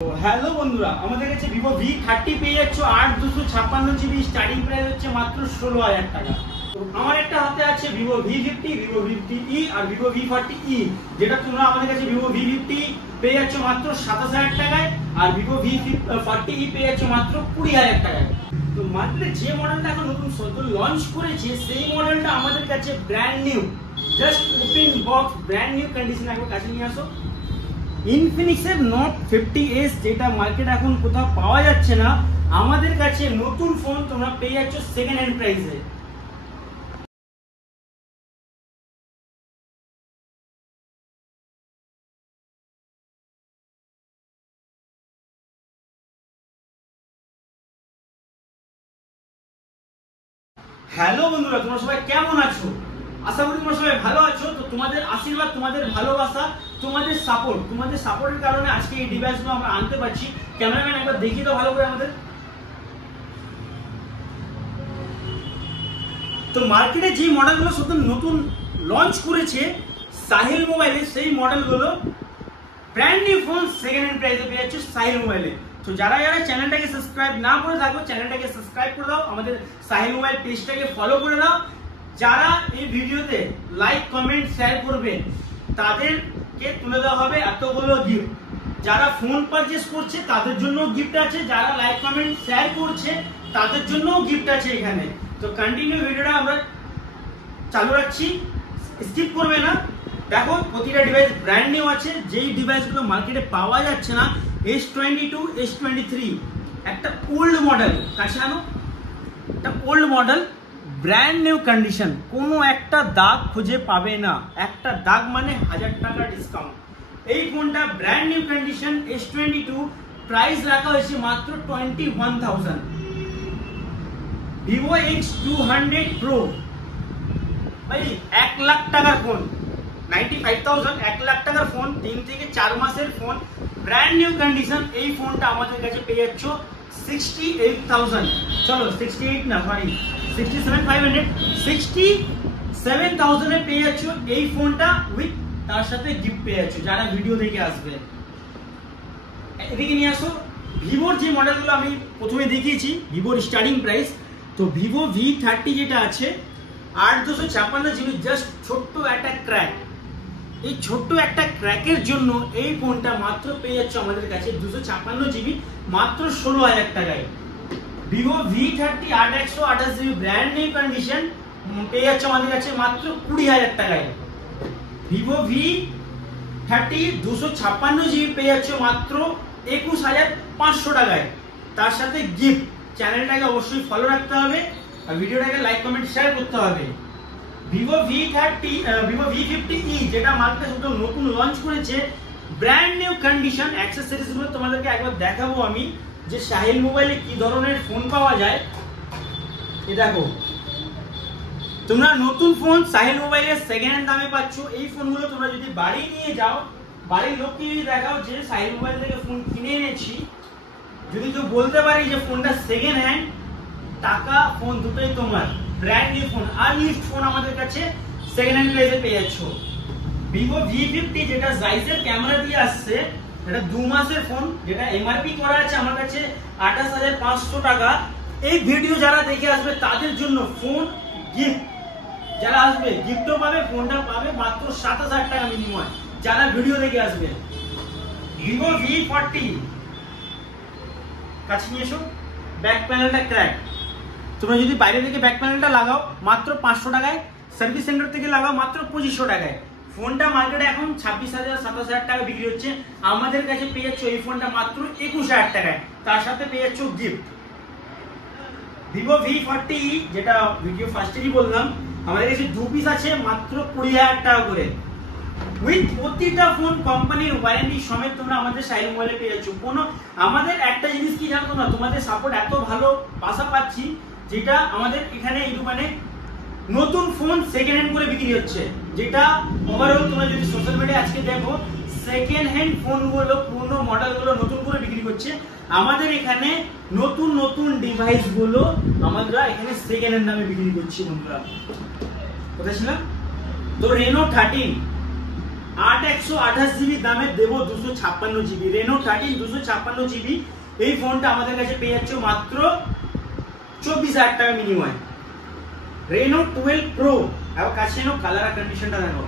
Hello বন্ধুরা, আমাদের কাছে ভিভো V30 পেয়ে যাচ্ছ 8/256 জিবি, স্টার্টিং প্রাইস হচ্ছে মাত্র 16,000 টাকা। আমার একটা হাতে আছে ভিভো V50, ভিভো V50e আর ভিভো V40e, যেটা তোমরা আমাদের কাছে ভিভো V50 পেয়ে যাচ্ছ মাত্র 27,000 টাকায় আর ভিভো V40e পেয়ে যাচ্ছ মাত্র 20,000 টাকায়। তো মার্কেটে যে মডেলটা এখন নতুন লঞ্চ করেছে সেই মডেলটা আমাদের কাছে brand new, just open box, brand new কন্ডিশনে একবার কাছে নিয়ে আসো। ইনফিনিক্সের নোট 50s, যেটা মার্কেট এখন কোথাও পাওয়া যাচ্ছে না, আমাদের কাছে নতুন ফোন তোমরা পেয়ে যাচ্ছ সেকেন্ড হ্যান্ড প্রাইসে। হ্যালো বন্ধুরা, তোমরা সবাই কেমন আছো? আশা করি তোমরা সবাই ভালো আছো। তো তোমাদের আশীর্বাদ, তোমাদের ভালোবাসা, তোমাদের সাপোর্টের কারণে আজকে এই ডিভাইসগুলো আমরা আনতে পারছি। ক্যামেরাম্যান একবার দেখিয়ে দাও ভালো করে আমাদের। তো মার্কেটে যে মডেলগুলো শুধু নতুন লঞ্চ করেছে সাহিল মোবাইলে, সেই মডেলগুলো brand new phone second hand প্রাইসে পেয়ে যাচ্ছে সাহিল মোবাইলে। তো যারা চ্যানেলটাকে সাবস্ক্রাইব না করে থাকো, চ্যানেলটাকে সাবস্ক্রাইব করে দাও, আমাদের সাহিল মোবাইল পেজটাকে ফলো করে দাও। যারা এই ভিডিওতে লাইক কমেন্ট শেয়ার করবে তাদেরকে তুলে দেওয়া হবে এতগুলো গিফট। যারা ফোন পারচেস করছে তাদের জন্য গিফট আছে, যারা লাইক কমেন্ট শেয়ার করছে তাদের জন্যও গিফট আছে এখানে। তো কন্টিনিউ ভিডিওটা আমরা চালু রাখছি, স্কিপ করবে না। দেখো প্রতিটা ডিভাইস ব্র্যান্ড নিউ আছে। যেই ডিভাইসগুলো মার্কেটে পাওয়া যাচ্ছে না, S22, S23 একটা ওল্ড মডেল, কাছে আনো, একটা old model, brand new condition, কোনো একটা দাগ খুঁজে পাবে না। একটা দাগ মানে 1000 টাকা ডিসকাউন্ট। এই ফোনটা brand new condition S22, price রাখা হয়েছে মাত্র 21,000। ভিভো X200 Pro, ভাই 1 লাখ টাকার ফোন, 95,000, 1 লাখ টাকার ফোন, 3 থেকে 4 মাসের ফোন, ব্র্যান্ড নিউ কন্ডিশন। এই ফোনটা আমাদের কাছে পেয়ে যাচ্ছ 68,000, চলো 68 না, সরি 67,500, 67,000 এ পেয়ে যাচ্ছ এই ফোনটা, উইথ তার সাথে গিফট পেয়ে যাচ্ছ যারা ভিডিও দেখে আসবে। এদিকে নিয়ে আসো ভিভোর যে মডেলগুলো আমি প্রথমে দেখিয়েছি, ভিভোর স্টার্টিং প্রাইস। তো ভিভো V30 যেটা আছে 8/256 জিবি, জাস্ট ছোট্ট একটা ক্র্যাক। এই ছোট্ট একটা ক্র্যাকের জন্য এই ফোনটা মাত্র পেয়ে যাচ্ছে আমাদের কাছে 256 জিবি, মাত্র 16,000 টাকায়। Vivo V30 8/128 GB brand new condition পেয়ে যাচ্ছে আমাদের কাছে মাত্র 20,000 টাকায়। ভিভো V30 256 জিবি পেয়ে যাচ্ছে মাত্র 21,500 টাকায়, তার সাথে গিফট। চ্যানেলটাকে অবশ্যই ফলো রাখতে হবে আর ভিডিওটাকে লাইক কমেন্ট শেয়ার করতে হবে। ভিভো V50e, যেটা মার্কেটে শুধু নতুন লঞ্চ করেছে, ব্র্যান্ড নিউ কন্ডিশন। অ্যাক্সেসরিজ গুলো তোমাদেরকে একবার দেখাবো আমি, যে সাহিল মোবাইলে কি ধরনের ফোন পাওয়া যায়। এই দেখো, তোমরা নতুন ফোন সাহিল মোবাইলে সেকেন্ড হ্যান্ড দামে পাচ্ছ। এই ফোনগুলো তোমরা যদি বাড়ি নিয়ে যাও, বাড়ির লোককে যদি দেখাও যে সাহিল মোবাইল থেকে ফোন কিনে এনেছি, যদি কেউ বলতে পারি যে ফোনটা সেকেন্ড হ্যান্ড, টাকা ফোন দুটোই তোমার। Brand new phone, unused phone আমাদের কাছে সেকেন্ড হ্যান্ড প্রাইসে পেয়ে যাচ্ছ। ভিভো V50, যেটা জাইসের ক্যামেরা দিয়ে আসছে, এটা 2 মাসের ফোন, যেটা এমআরপি করা আছে আমার কাছে 28,500 টাকা। এই ভিডিও যারা দেখে আসবে তাদের জন্য ফোন গিফট, যারা আসবে গিফটও পাবে, ফোনটা পাবে মাত্র 7,000 টাকা মিনিমাম, যারা ভিডিও দেখে আসবে। ভিভো V40, কাছে নিয়ে এসো। ব্যাক প্যানেলটা ক্র্যাক, তোমরা যদি বাইরে থেকে ব্যাক প্যানেলটা লাগাও মাত্র 500 টাকায়, সার্ভিস সেন্টার থেকে লাগাও মাত্র 2500 টাকায়। ফোনটা মার্কেটে এখন 26,000 27,000 টাকা বিক্রি হচ্ছে, আমাদের কাছে পেয়ে যাচ্ছ এই ফোনটা মাত্র 21,000 টাকায়, তার সাথে পেয়ে যাচ্ছ গিফট। ভিভো V40, যেটা ভিডিও ফার্স্টেরই বললাম, আমাদের কাছে 2 পিস আছে মাত্র 20,000 টাকা করে, উইথ প্রতিটা ফোন কোম্পানির ওয়ারেন্টি সমেত তোমরা আমাদের সাহিল মোবাইলে পেয়ে যাচ্ছ। কোনো আমাদের একটা জিনিস কি জানো তোমরা, তোমাদের সাপোর্ট এত ভালো বাসা পাচ্ছি, যেটা আমাদের এখানে এই দোকানে নতুন ফোন সেকেন্ড হ্যান্ড করে বিক্রি হচ্ছে, যেটা ওভারঅল তোমরা যদি সোশ্যাল মিডিয়ায় আজকে দেখো, সেকেন্ড হ্যান্ড ফোনগুলো, পুরনো মডেলগুলো নতুন করে বিক্রি করছে। আমাদের এখানে নতুন নতুন ডিভাইসগুলো আমরা এখানে সেকেন্ড হ্যান্ড দামে বিক্রি করছি বন্ধুরা। কোথায় ছিলাম? তো রেনো 13 8/128 জিবি দামে দেবো 256 জিবি রেনো 13 256 জিবি। এই ফোনটা আমাদের কাছে পেয়ে যাচ্ছে মাত্র 24,000 টাকা মিনিমাম। রেনো 12 প্রো আর কাছে নো কালার আর কন্ডিশনটা দেখো।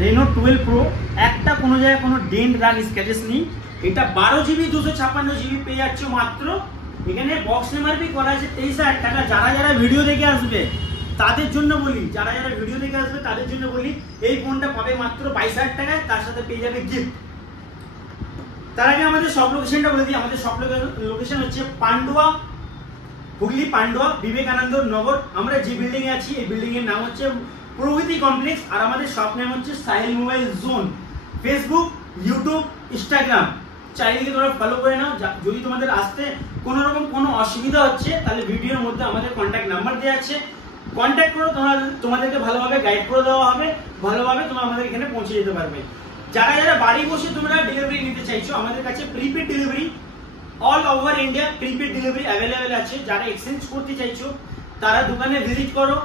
রেনো 12 প্রো একটা কোনো জায়গায় কোনো ডেন্ট দাগ স্ক্র্যাচেস নেই। এটা 12 জিবি 256 জিবি পেয়ে যাচ্ছে মাত্র, এখানে বক্স এমআরপি করা আছে 23,000 টাকা। যারা যারা ভিডিও দেখে আসবে তাদের জন্য বলি, যারা যারা ভিডিও দেখে আসবে তাদের জন্য বলি, এই ফোনটা পাবে মাত্র 22,000 টাকায়, তার সাথে পেয়ে যাবে গিফট। তার আগে আমাদের সব লোকেশনটা বলে দিই। আমাদের সব লোকেশন হচ্ছে পান্ডুয়া, হুগলি পান্ডুয়া বিবেকানন্দ নগর। আমরা যে বিল্ডিং এ আছি এই বিল্ডিং এর নাম হচ্ছে প্রগতি কমপ্লেক্স, আর আমাদের শপ নেম হচ্ছে Sahil mobile zone. Facebook, YouTube, Instagram চাইলে তোমরা ফলো করে নাও। যদি তোমাদের আসতে কোনো রকম কোনো অসুবিধা হচ্ছে তাহলে ভিডিওর মধ্যে আমাদের কন্ট্যাক্ট নাম্বার দেওয়া আছে, কন্ট্যাক্ট করো। তোমাদেরকে ভালোভাবে গাইড করে দেওয়া হবে, ভালোভাবে তোমরা আমাদের এখানে পৌঁছে যেতে পারবে। যারা যারা বাড়ি বসে তোমরা ডেলিভারি নিতে চাইছো, আমাদের কাছে prepaid delivery all over India prepaid delivery available আছে। যারা এক্সচেঞ্জ করতে চাইছো তারা দোকানে ভিজিট করো।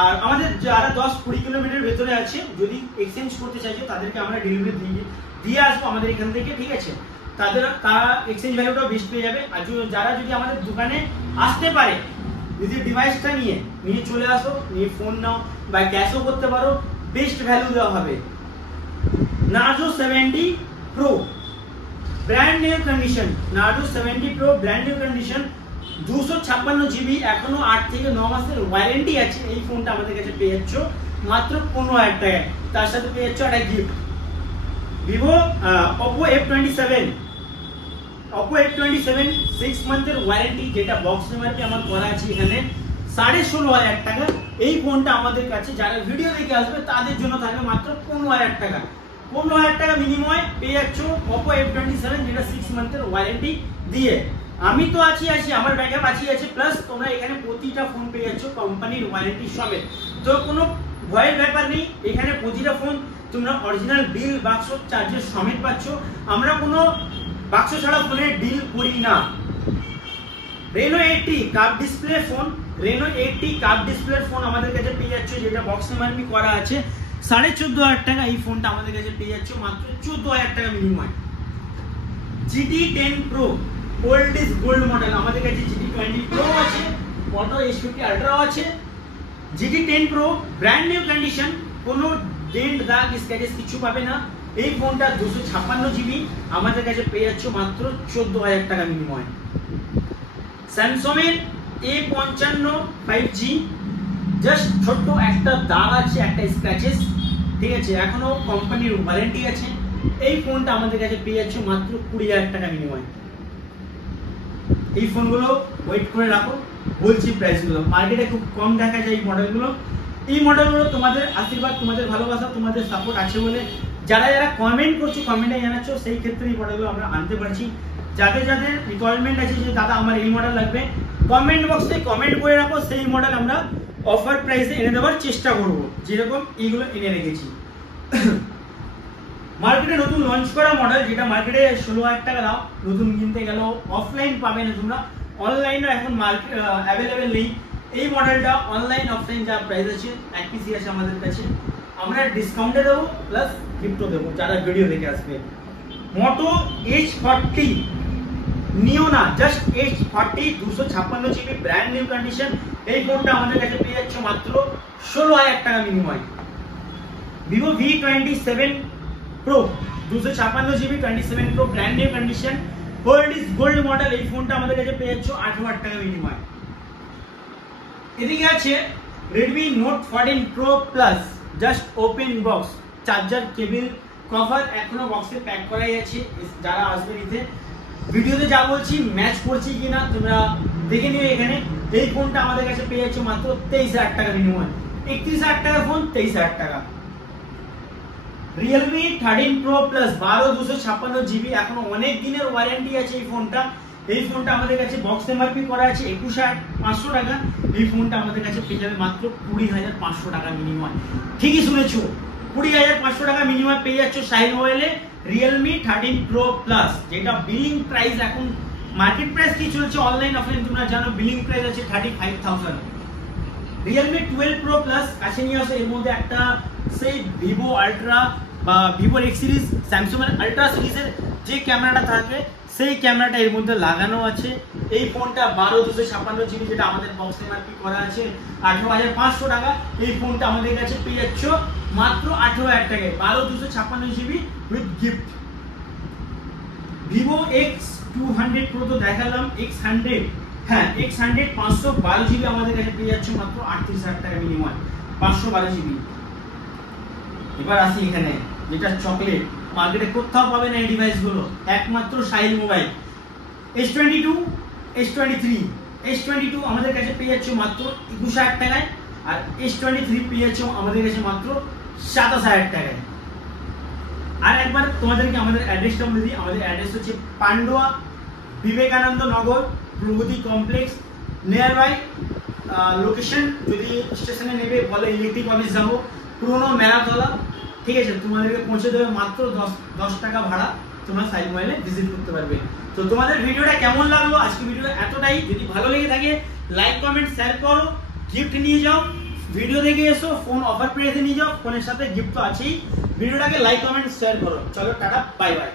আর আমাদের যারা 10-20 কিলোমিটার ভেতরে আছে, যদি এক্সচেঞ্জ করতে চাইছো তাদেরকে আমরা ডেলিভারি দিয়ে আসবো আমাদের এখান থেকে, ঠিক আছে? তারা এক্সচেঞ্জ ভ্যালুটাও বেশি পেয়ে যাবে। আর যারা যদি আমাদের দোকানে আসতে পারে, যদি ডিভাইসটা নিয়ে চলে আসো, নিয়ে ফোন নাও বা ক্যাশও করতে পারো, বেস্ট ভ্যালু দেওয়া হবে। Narzo 70 pro brand new condition, Narzo 70 pro brand new condition 256 GB, এখনো 8 থেকে 9 মাসের ওয়ারেন্টি আছে। এই ফোনটা আমাদের কাছে পেয়ে যাচ্ছ মাত্র 15,000 টাকায়, তার সাথে পেয়ে যাচ্ছ একটা gift. Vivo Oppo F27, Oppo F27 6 মান্থের ওয়ারেন্টি, যেটা বক্স এমআরপি আমার করা আছে এখানে 16,500 টাকা। এই ফোনটা আমাদের কাছে যারা ভিডিও দেখে আসবে তাদের জন্য থাকবে মাত্র 15,000 টাকা। 15,000 টাকা মিনিমাম পেয়ে যাচ্ছ Oppo F27, যেটা 6 মান্থের ওয়ারেন্টি দিয়ে। আমি তো আছি আমার ব্যাকআপ আছে, প্লাস তোমরা এখানে প্রতিটা ফোন পেয়ে যাচ্ছ কোম্পানির ওয়ারেন্টি সমেত। তো কোনো ভয়ের ব্যাপার নেই, এখানে প্রতিটা ফোন তোমরা অরিজিনাল বিল বাক্স চার্জের সমেত পাচ্ছ। আমরা কোনো বাক্স ছাড়া ফোনের ডিল করি না। Reno 80 curve display phone, Reno 80 curve display phone আমাদের কাছে পেয়ে যাচ্ছ, যেটা বক্স এমআরপি করা আছে 14,500 টাকা। এই ফোনটা আমাদের কাছে পেয়ে যাচ্ছ মাত্র 14,000 টাকা minimum. GT 10 Pro old is gold model, আমাদের কাছে GT 20 Pro আছে, Moto H50 Ultra আছে। GT 10 Pro brand new condition, কোনো ডেন্ট দাগ স্ক্র্যাচেস কিছু পাবে না। এই ফোনটা 256 জিবি আমাদের কাছে পেয়ে যাচ্ছ মাত্র 14,000 টাকা মিনিমাম। স্যামসাং এর A55 5G, জাস্ট ছোট্ট একটা দাগ আছে, একটা স্ক্র্যাচেস, ঠিক আছে? এখনো কোম্পানির ওয়ারেন্টি আছে। এই ফোনটা আমাদের কাছে পেয়ে যাচ্ছে মাত্র 20,000 টাকা মিনিমাম। এই ফোনগুলো ওয়েট করে রাখো, বলছি প্রাইসগুলো। মার্কেটে খুব কম দেখা যায় এই মডেলগুলো। এই মডেলগুলো তোমাদের আশীর্বাদ, তোমাদের ভালোবাসা, তোমাদের সাপোর্ট আছে বলে যারা যারা কমেন্ট করছো, কমেন্টে জানাচ্ছ, সেই ক্ষেত্রে এই মডেলগুলো আমরা আনতে পারছি। যাদের যাদের রিকোয়ারমেন্ট আছে যে দাদা আমার এই মডেল লাগবে, কমেন্ট বক্সে কমেন্ট করে রাখো, সেই মডেল আমরা অফার প্রাইসে এনে দেওয়ার চেষ্টা করব, যেরকম এইগুলো এনে রেখেছি। মার্কেটে নতুন লঞ্চ করা মডেল, যেটা মার্কেটে 16,000 টাকা দাও, নতুন কিনতে গেলেও অফলাইন পাবে না তোমরা, অনলাইনও এখন মার্কেট অ্যাভেলেবেল নেই। এই মডেলটা অনলাইন অফলাইন যা প্রাইস আছে, এক পিসি আছে আমাদের কাছে, আমরা ডিসকাউন্টে দেবো, প্লাস গিফটও দেবো যারা ভিডিও দেখে আসবে। মোটো H40 নিও না, just H40 256 GB brand new condition. এই ফোনটা আমাদের কাছে পেয়ে যাচ্ছে মাত্র 16,000 টাকা minimum. Vivo V27 Pro 256 GB 27 Pro brand new condition, old is gold model. এই ফোনটা আমাদের কাছে পেয়ে যাচ্ছে 8,000 টাকা মিনিমাম। এদিকে আছে Redmi Note 14 Pro Plus, just open box, charger, cable, cover এখনো বক্সে প্যাক করাই আছে। যারা আসবে নিতে, ভিডিওতে যা বলছি ম্যাচ করছি কিনা তোমরা দেখে নিও এখানে। এই ফোনটা আমাদের কাছে পেয়ে যাচ্ছে মাত্র 23,000 টাকা মিনিমাম। 31,000 টাকার ফোন 23,000 টাকা। Realme 13 Pro Plus 12 256 জিবি, এখনো অনেক দিনের ওয়ারেন্টি আছে এই ফোনটা। এই ফোনটা আমাদের কাছে বক্স এমআরপি করা আছে 21,500 টাকা। এই ফোনটা আমাদের কাছে পেয়ে যাবে মাত্র 20,500 টাকা মিনিমাম। ঠিকই শুনেছো, 20,500 টাকা মিনিমাম পেয়ে যাচ্ছ সাহিল মোবাইলে Realme 13 Pro Plus, যেটা বিলিং প্রাইস এখন মার্কেট প্রাইস কি চলছে অনলাইন অফলাইন তোমরা জানো, বিলিং প্রাইস আছে 35,000। Realme 12 Pro Plus কাছে নিয়ে আসো। এর মধ্যে একটা সেই ভিভো আলট্রা বা ভিভো এক্স সিরিজ, স্যামসাং এর আলট্রা সিরিজের যে ক্যামেরাটা থাকে সেই ক্যামেরাটা এর মধ্যে লাগানো আছে। এই ফোনটা 12/256 জিবি, যেটা আমাদের বক্স এমআরপি করা আছে 18,500 টাকা। এই ফোনটা আমাদের কাছে পেয়ে যাচ্ছ মাত্র 18,000 টাকায়, 12/256 GB with gift. Vivo X200 Pro তো দেখালাম, X100, হ্যাঁ X100 512 জিবি আমাদের কাছে পেয়ে যাচ্ছে মাত্র 38,000 টাকা মিনিমাম, 512 জিবি। এবার আসি এখানে, যেটা চকলেট, মার্কেটে কোথাও পাবে না এই ডিভাইসগুলো, একমাত্র Sahil mobile. S22, S23, S22 আমাদের কাছে পেয়ে যাচ্ছে মাত্র 21,000 টাকায়, আর S23 পেয়ে যাচ্ছে আমাদের কাছে মাত্র 27,000 টাকায়। আর একবার তোমাদেরকে আমাদের অ্যাড্রেসটা বলে দিই। আমাদের অ্যাড্রেস হচ্ছে পান্ডুয়া, বিবেকানন্দ নগর, প্রগতি কমপ্লেক্স, নিয়ার বাই লোকেশন। যদি স্টেশনে নেবে বলে ইলেকট্রিক অফিস যাবো, পুরোনো মেলাতলা, ঠিক আছে, তোমাদেরকে পৌঁছে দেবে মাত্র 10 টাকা ভাড়া, তোমরা সাইড মোবাইলে ভিজিট করতে পারবে। তো তোমাদের ভিডিওটা কেমন লাগলো, আজকে ভিডিও এতটাই। যদি ভালো লেগে থাকে লাইক কমেন্ট শেয়ার করো, গিফট নিয়ে যাও, ভিডিও দেখে এসো, ফোন অফার প্রাইসে নিয়ে যাও, ফোনের সাথে গিফট তো আছেই। ভিডিওটাকে লাইক কমেন্ট শেয়ার করো। চলো টাটা, বাই বাই।